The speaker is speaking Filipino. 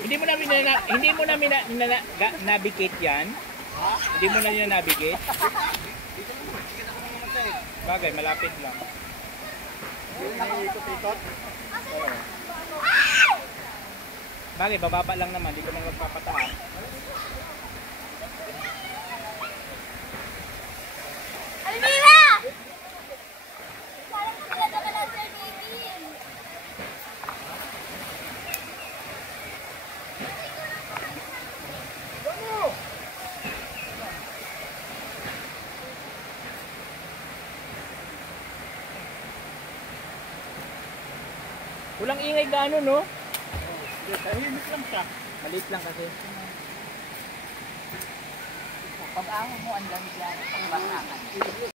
Hindi mo na navigate yan. Hindi mo na navigate. Bagay, malapit lang. Ikot-ikot. Bagay, bababa lang naman, hindi ko man magpapataas. Almira! Parang maganda ka lang sa David. Walang ingay gaano, no? Tahimik lang siya. Maliit lang kasi. Pag-ahon mo, ang lamig yan. Ang basakan.